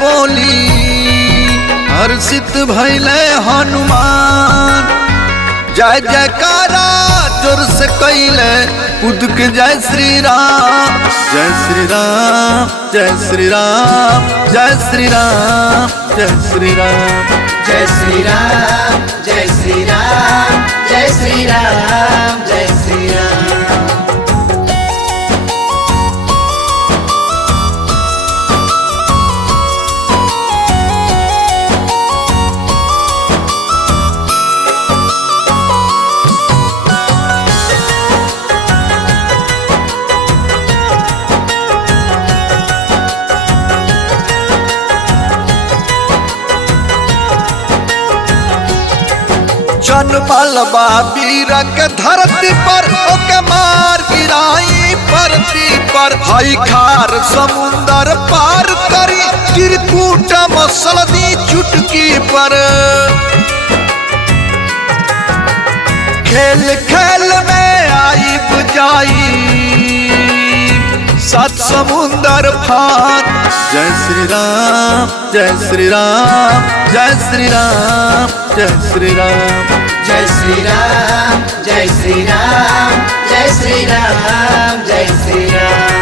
बोली हर्षित भइले हनुमान। जय जयकारा जोर से कैले खुद के जय श्री राम, जय श्री राम, जय श्री राम, जय श्री राम, जय श्री राम, जय श्री राम, जय श्री राम, जय श्री राम, जय श्री राम। जनमल बा वीरक धरती पर ओके मार गिराई परती पर। हई खार समुंदर पार करी त्रिकूट मसल दी चुटकी पर। खेल खेल में आई बुझाई सात समुंदर फान। जय श्री राम, जय श्री राम, जय श्री राम, जय श्री राम, जय श्री राम, जय श्री राम, जय श्री राम, जय श्री राम।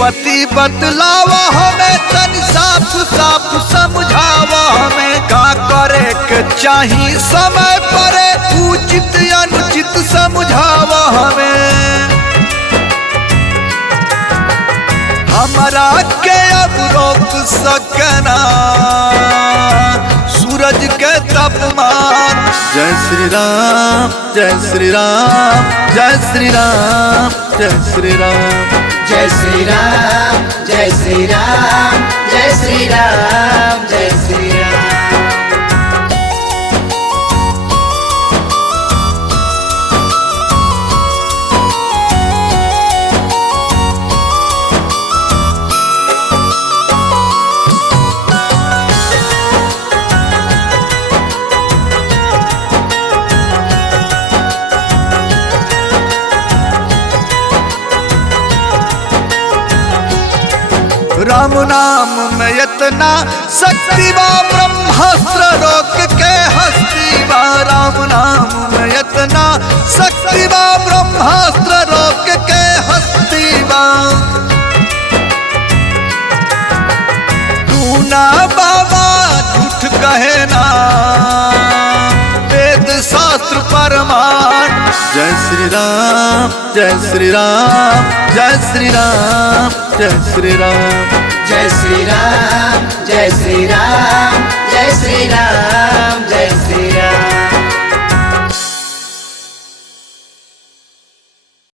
पति बतलावा हमें तन साफ साफ समझावा हमें का करे के चाही समय परे उचित अनुचित समझावा हमें। हमरा के अब रोक सकना सूरज के तापमान। जय श्री राम, जय श्री राम, जय श्री राम, जय श्री राम, जय श्री राम, जय श्री राम, जय श्री राम, जय श्री राम। राम नाम में इतना शक्ति बा ब्रह्मास्त्र रोक के हस्ती बा। राम नाम में इतना शक्ति बा ब्रह्मास्त्र रोक के हस्ती बा। तू ना बाबा झूठ कहे ना वेद शास्त्र प्रमाण। जय श्री राम, जय श्री राम, जय श्री राम, जय श्री राम, जय श्री राम, जय श्री राम, जय श्री राम, जय श्री राम।